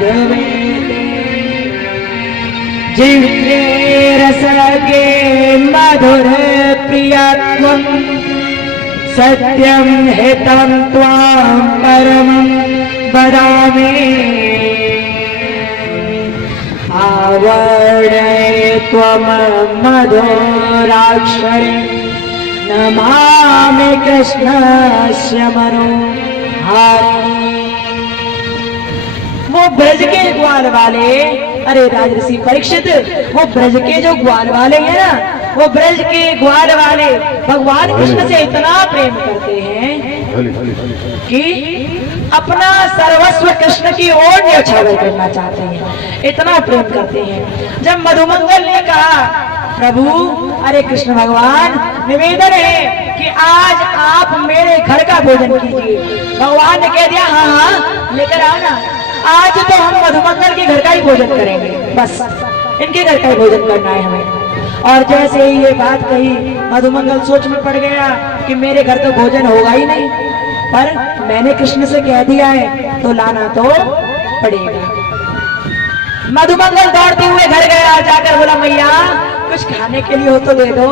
मधुमेते जिह्वे रसगे मधुर प्रियत्वं सत्यं हितं त्वां परमं वदामि आवर्णय त्वं मधुराक्षरे नमामि कृष्णस्य मनोहारी। वो ब्रज के ग्वाल वाले, अरे राजर्षि परीक्षित, वो ब्रज के जो ग्वाल वाले हैं ना, वो ब्रज के ग्वाल वाले भगवान कृष्ण से इतना प्रेम करते हैं कि अपना सर्वस्व कृष्ण की ओर न्यौछावर करना चाहते हैं, इतना प्रेम करते हैं। जब मधुमंगल ने कहा प्रभु, अरे कृष्ण भगवान, निवेदन है कि आज आप मेरे घर का भोजन कीजिए। भगवान ने कह दिया हाँ हाँ लेकर आओ ना, आज तो हम मधुमंगल के घर का ही भोजन करेंगे, बस इनके घर का ही भोजन करना है हमें। और जैसे ही ये बात कही, मधुमंगल सोच में पड़ गया कि मेरे घर तो भोजन होगा ही नहीं, पर मैंने कृष्ण से कह दिया है तो लाना तो पड़ेगा। मधुमंगल दौड़ते हुए घर गया, जाकर बोला मैया कुछ खाने के लिए हो तो दे दो,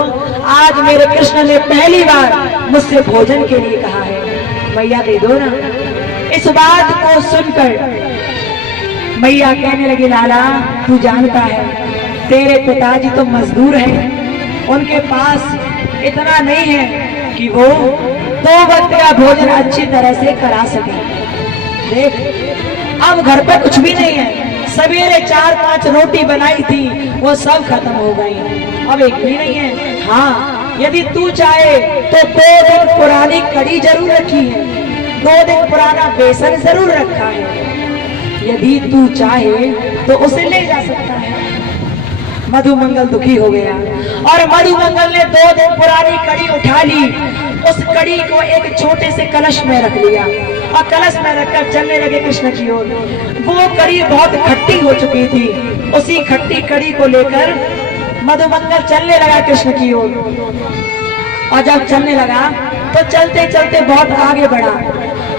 आज मेरे कृष्ण ने पहली बार मुझसे भोजन के लिए कहा है, मैया दे दो ना। इस बात को सुनकर मैया कहने लगी लाला, तू जानता है तेरे पिताजी तो मजदूर हैं, उनके पास इतना नहीं है कि वो 2 वक्त का भोजन अच्छी तरह से करा सके। देख अब घर पे कुछ भी नहीं है, सवेरे 4-5 रोटी बनाई थी वो सब खत्म हो गई, अब एक भी नहीं है। हाँ यदि तू चाहे तो 2 दिन पुरानी कड़ी जरूर रखी है, 2 दिन पुराना बेसन जरूर रखा है, यदि तू चाहे तो उसे ले जा सकता है। मधुमंगल दुखी हो गया और मधुमंगल ने 2 दिन पुरानी कड़ी उठा ली, उस कड़ी को एक छोटे से कलश में रख लिया और कलश में रखकर चलने लगे कृष्ण की ओर। वो कड़ी बहुत खट्टी हो चुकी थी, उसी खट्टी कड़ी को लेकर मधुमंगल चलने लगा कृष्ण की ओर। और जब चलने लगा तो चलते चलते बहुत आगे बढ़ा,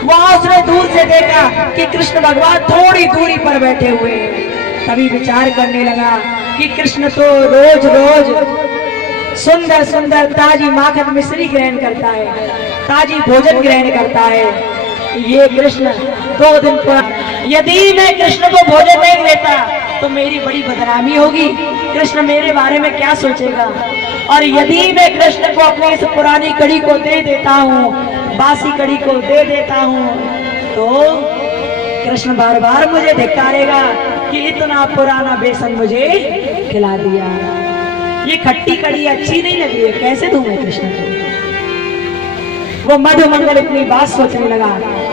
वहां उसने दूर से देखा कि कृष्ण भगवान थोड़ी दूरी पर बैठे हुए हैं। तभी विचार करने लगा कि कृष्ण तो रोज रोज सुंदर सुंदर ताजी माखन मिश्री ग्रहण करता है, ताजी भोजन ग्रहण करता है, ये कृष्ण 2 दिन पर, यदि मैं कृष्ण को भोजन नहीं देता तो मेरी बड़ी बदनामी होगी, कृष्ण मेरे बारे में क्या सोचेगा। और यदि मैं कृष्ण को अपनी इस पुरानी कड़ी को दे देता हूँ, बासी कड़ी को दे देता हूँ, तो कृष्ण बार बार मुझे धिक्कारेगा कि इतना पुराना बेसन मुझे खिला दिया, ये खट्टी कड़ी अच्छी नहीं लगी है, कैसे दूं मैं कृष्ण को। वो मधुमंगल इतनी बात सोचने लगा,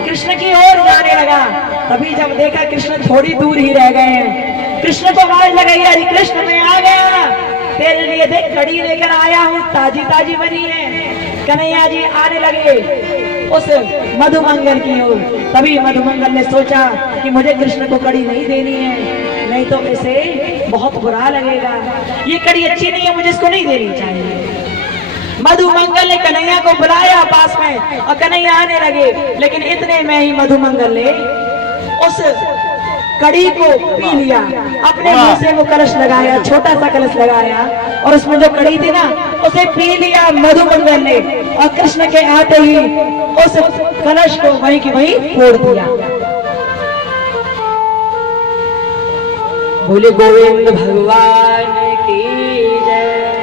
कृष्ण की ओर जाने लगा। तभी जब देखा कृष्ण थोड़ी दूर ही रह गए हैं, कृष्ण को आवाज लगाई, अरे कृष्ण मैं आ गया, तेरे लिए देख कड़ी लेकर आया हूँ, ताजी ताजी बनी है। कन्हैया जी आने लगे उस मधुमंगल की ओर। तभी मधुमंगल ने सोचा कि मुझे कृष्ण को कड़ी नहीं देनी है, नहीं तो इसे बहुत बुरा लगेगा, ये कड़ी अच्छी नहीं है, मुझे इसको नहीं देनी चाहिए। मधुमंगल ने कन्हैया को बुलाया पास में और कन्हैया आने लगे, लेकिन इतने में ही मधुमंगल ने उस कड़ी को पी लिया, अपने मुंह से वो कलश लगाया, छोटा सा कलश लगाया और उसमें जो कड़ी थी ना उसे पी लिया मधुमंगल ने, और कृष्ण के आते ही उस कलश को वहीं की वहीं फोड़ दिया। बोले गोविंद भगवान की जय।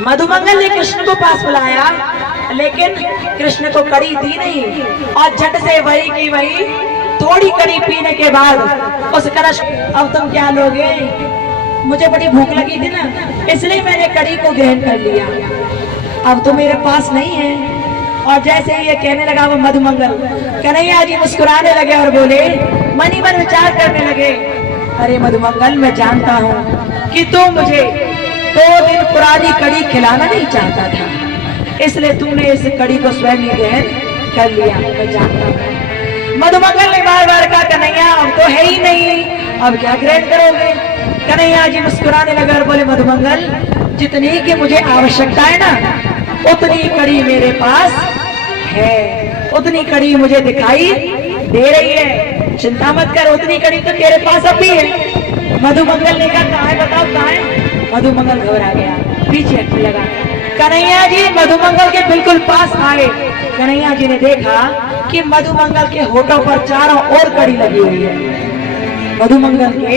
मधुमंगल ने कृष्ण को पास बुलाया, लेकिन कृष्ण को कड़ी दी नहीं और झट से वही की वही थोड़ी कड़ी पीने के बाद उस कलश, अब तुम क्या लोगे, मुझे बड़ी भूख लगी थी ना इसलिए मैंने कड़ी को ग्रहण कर लिया, अब तो मेरे पास नहीं है। और जैसे ही ये कहने लगा वो मधुमंगल, कन्हैया जी मुस्कुराने लगे और बोले, मन ही मन विचार करने लगे, अरे मधुमंगल मैं जानता हूँ कि तू मुझे 2 दिन पुरानी कड़ी खिलाना नहीं चाहता था, इसलिए तुमने इस कड़ी को स्वयं ही ग्रहण कर लिया, मैं जानता हूँ। मधुमंगल ने बार बार कहा, कन्हैया अब तो है ही नहीं, अब क्या ग्रहण करोगे। कन्हैया जी मुस्कुराने लगे और बोले, मधुमंगल जितनी की मुझे आवश्यकता है ना उतनी कड़ी मेरे पास है, उतनी कड़ी मुझे दिखाई दे रही है। चिंता मत कर, उतनी कड़ी तो तेरे पास अब भी है। मधुमंगल ने कहा कहाँ है, बताओ कहाँ है। मधुमंगल घबरा गया, पीछे हटने लगा। कन्हैया जी मधुमंगल के बिल्कुल पास आए। कन्हैया जी ने देखा कि मधुमंगल के होठों पर चारों ओर कड़ी लगी हुई है। मधुमंगल के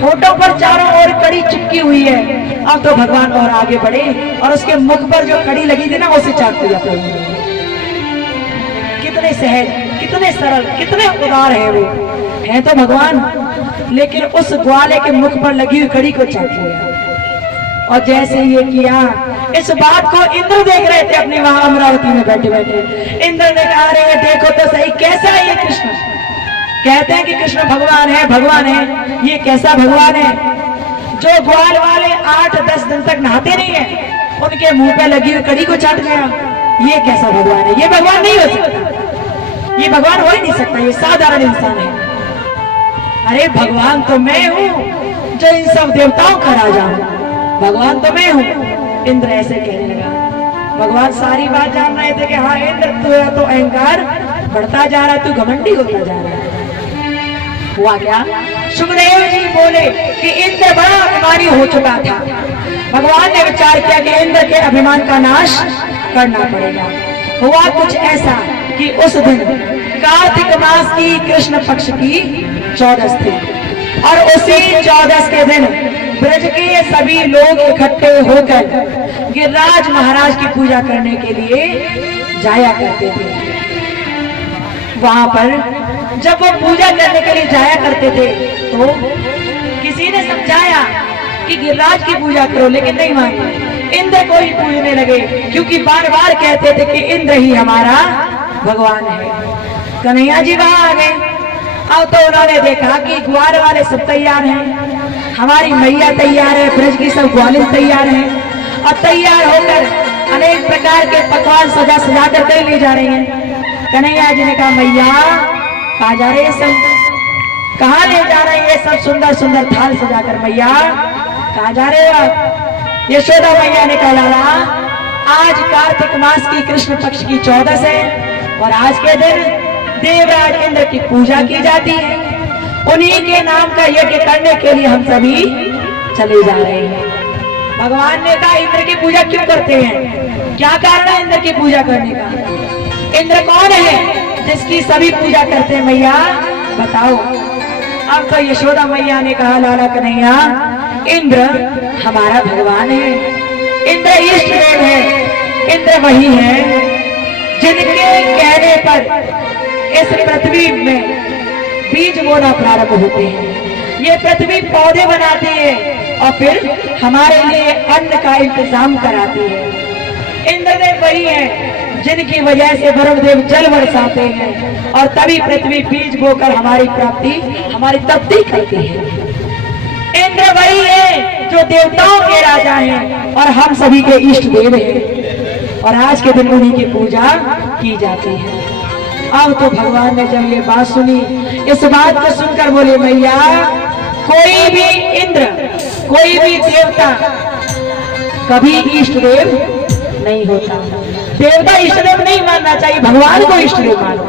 होठों पर चारों ओर कड़ी चिपकी हुई है। अब तो भगवान और आगे बढ़े और उसके मुख पर जो कड़ी लगी थी ना, उसे चाटते जाते हुए। कितने सहज, कितने सरल, कितने उदार है वो, है तो भगवान, लेकिन उस ग्वाले के मुख पर लगी हुई कड़ी को चाट लिया। और जैसे ये किया, इस बात को इंद्र देख रहे थे अपने वहां अमरावती में बैठे बैठे। इंद्र ने कहा, अरे देखो तो सही, कैसा है ये कृष्ण। कहते हैं कि कृष्ण भगवान है, भगवान है, ये कैसा भगवान है जो ग्वाल वाले 8-10 दिन तक नहाते नहीं है, उनके मुंह पे लगी हुई कड़ी को चाट गया। ये कैसा भगवान है, ये भगवान नहीं हो सकता, ये भगवान हो ही नहीं सकता, ये साधारण इंसान है। अरे भगवान तो मैं हूँ जो इन सब देवताओं का राजा हूँ, भगवान तो मैं हूँ। इंद्र ऐसे कहने लगा। भगवान सारी बात जान रहे थे कि हाँ इंद्र, तेरा तो अहंकार बढ़ता जा रहा है, तू घमंडी होता जा रहा है। हुआ क्या, सुखदेव जी बोले कि इंद्र बड़ा अभिमानी हो चुका था। भगवान ने विचार किया कि इंद्र के अभिमान का नाश करना पड़ेगा। हुआ कुछ ऐसा कि उस दिन कार्तिक मास की कृष्ण पक्ष की 14 थी और उसी 14 के दिन ब्रज के सभी लोग इकट्ठे होकर गिरिराज महाराज की पूजा करने के लिए जाया करते थे। वहां पर जब वो पूजा करने के लिए जाया करते थे तो किसी ने समझाया कि गिरिराज की पूजा करो, लेकिन नहीं माने। इंद्र को ही पूजने लगे, क्योंकि बार बार कहते थे कि इंद्र ही हमारा भगवान है। कन्हैया जी वहां आ गए। अब तो उन्होंने देखा कि ग्वाल वाले सब तैयार हैं, हमारी मैया तैयार है, ब्रज की सब ग्वालिन तैयार हैं और तैयार होकर अनेक प्रकार के पकवान सजा सजा कर दे ले जा रहे हैं। कन्हैया जी ने कहा, मैया कहाँ जा रहे हैं सब, कहाँ ले जा रहे हैं ये सब सुंदर सुंदर थाल सजाकर, मैया कहाँ जा रहे हो आप। यशोदा मैया ने कहा, लाला आज कार्तिक मास की कृष्ण पक्ष की 14 है और आज के दिन देवराज इंद्र की पूजा की जाती है, उन्हीं के नाम का यज्ञ करने के लिए हम सभी चले जा रहे हैं। भगवान ने कहा, इंद्र की पूजा क्यों करते हैं, क्या कारण है इंद्र की पूजा करने का, इंद्र कौन है जिसकी सभी पूजा करते हैं, मैया बताओ। अब तो यशोदा मैया ने कहा, लाला कन्हैया इंद्र हमारा भगवान है, इंद्र इष्ट देव है, इंद्र वही है जिनके कहने पर इस पृथ्वी में बीज बोना प्रारंभ होते हैं, ये पृथ्वी पौधे बनाती है और फिर हमारे लिए अन्न का इंतजाम कराती है। इंद्रदेव वही है जिनकी वजह से वरुण देव जल बरसाते हैं और तभी पृथ्वी बीज बोकर हमारी प्राप्ति, हमारी तृप्ति करती है। इंद्र वही है जो देवताओं के राजा हैं और हम सभी के इष्ट देव हैं और आज के दिन उन्हीं की पूजा की जाती है। अब तो भगवान ने जब ये बात सुनी, इस बात को सुनकर बोले, मैया कोई भी इंद्र, कोई भी देवता कभी इष्ट देव नहीं होता। देवता इष्ट देव नहीं मानना चाहिए, भगवान को इष्ट देव मानो।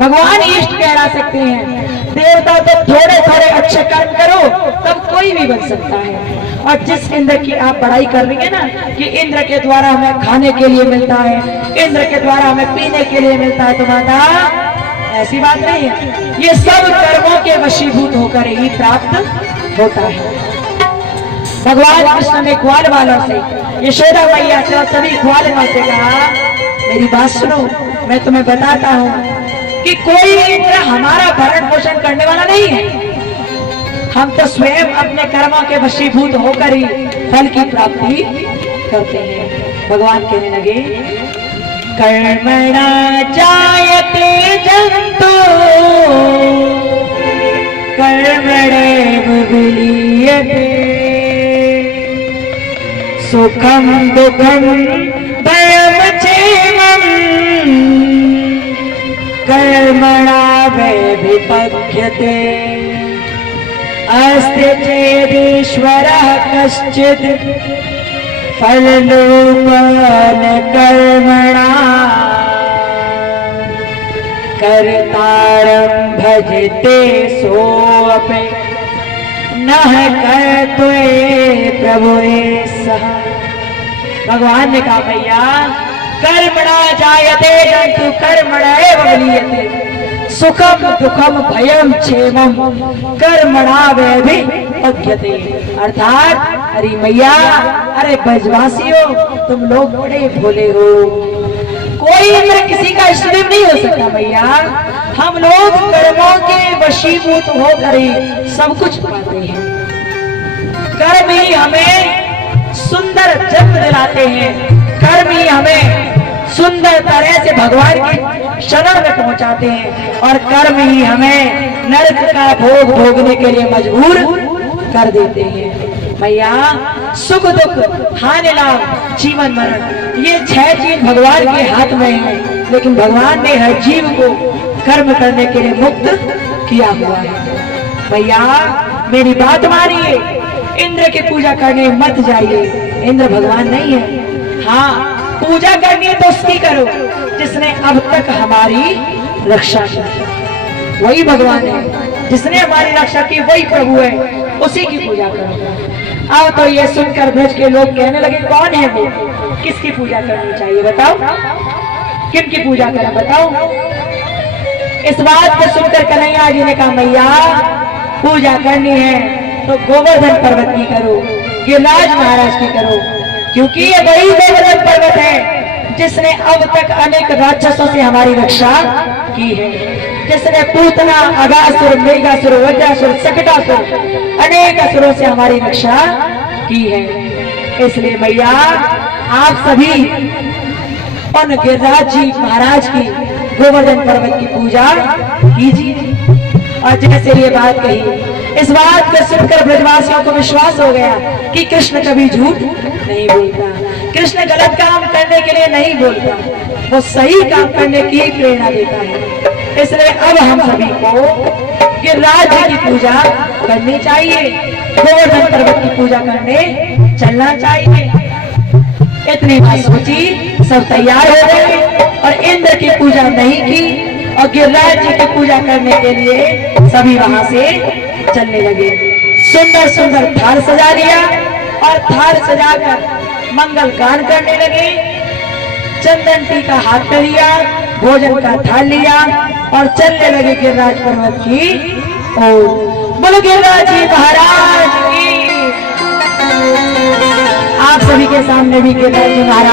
भगवान इष्ट कहला सकते हैं, देवता तो थोड़े थोड़े अच्छे कर्म करो तब कोई भी बन सकता है। और जिस इंद्र की आप बड़ाई कर रही है ना कि इंद्र के द्वारा हमें खाने के लिए मिलता है, इंद्र के द्वारा हमें पीने के लिए मिलता है, तो माता ऐसी बात नहीं है, ये सब कर्मों के वशीभूत होकर ही प्राप्त होता है। भगवान कृष्ण ने ग्वाल वालों से, यशोदा मैया से और सभी ग्वालिनों से कहा, मेरी बात सुनो, मैं तुम्हें बताता हूँ कि कोई इंद्र हमारा भरण पोषण करने वाला नहीं है, हम तो स्वयं अपने कर्मों के वशीभूत होकर ही फल की प्राप्ति करते हैं। भगवान कहने लगे, कर्मणा जायते जंतु कर्मणैव विलीयते सुखम दुखम भयम क्षेमम कर्मणा वै विपक्ष्यते अस्ति चेदीश्वरः कश्चित् फल लोपन कर्मणा कर्तारं भजते सोऽपि नः कर्तुये प्रभुये सह। भगवान ने कहा भैया कर्मणा जायते जंतु कर्मणैव बलीयते सुखम दुखम भयम क्षेमम कर्मणा वैभिपद्यते। अर्थात अरे मैया, अरे ब्रजवासियों, तुम लोग बड़े भोले हो। कोई इंद्र किसी का इष्टदेव नहीं हो सकता मैया। हम लोग कर्मों के वशीभूत होकर ही सब कुछ पाते हैं। कर्म ही हमें सुंदर जन्म दिलाते हैं, कर्म ही हमें सुंदर तरह से भगवान की शरण में पहुंचाते हैं, और कर्म ही हमें नरक का भोग भोगने के लिए मजबूर कर देते हैं। मैया सुख दुख हानि लाभ जीवन मरण ये 6 चीज भगवान के हाथ में है, लेकिन भगवान ने हर जीव को कर्म करने के लिए मुक्त किया हुआ है। भैया मेरी बात मानिए, इंद्र की पूजा करने मत जाइए, इंद्र भगवान नहीं है। हाँ, पूजा करनी है तो उसकी करो जिसने अब तक हमारी रक्षा की, वही भगवान है। जिसने हमारी रक्षा की वही प्रभु है, उसी की पूजा करो। अब तो ये सुनकर ब्रज के लोग कहने लगे कौन है वो, किसकी पूजा करनी चाहिए बताओ, किन की पूजा करें बताओ। इस बात को सुनकर कन्हैया जी ने कहा मैया पूजा करनी है तो गोवर्धन पर्वत की करो, गिरिराज महाराज की करो, क्योंकि ये वही गोवर्धन पर्वत है जिसने अब तक अनेक राक्षसों से हमारी रक्षा की है, जिसने पूतना अगासुर मेघासुर वज्रासुर सकटासुर अनेक असुरों से हमारी रक्षा की है। इसलिए मैया आप सभी उन गिरिराज जी महाराज की गोवर्धन पर्वत की पूजा कीजिए। और जैसे ये बात कही, इस बात को सुनकर ब्रजवासियों को विश्वास हो गया कि कृष्ण कभी झूठ नहीं बोलता, कृष्ण गलत काम करने के लिए नहीं बोलता, वो सही काम करने की प्रेरणा देता है। इसलिए अब हम सभी को गिरिराज जी की पूजा करनी चाहिए, गोवर्धन पर्वत की पूजा करने चलना चाहिए। इतनी बात सोची, सब तैयार हो गए और इंद्र की पूजा नहीं की और गिरिराज जी की पूजा करने के लिए सभी वहां से चलने लगे। सुंदर सुंदर थाल सजा लिया और थाल सजाकर मंगल गान करने लगे। चंदन टीका हाथ में लिया, भोजन का थाल लिया और चलने लगे गिरिराज पर्वत की ओर। बोलो गिरिराज जी महाराज की। आप सभी के सामने भी गिरिराज जी महाराज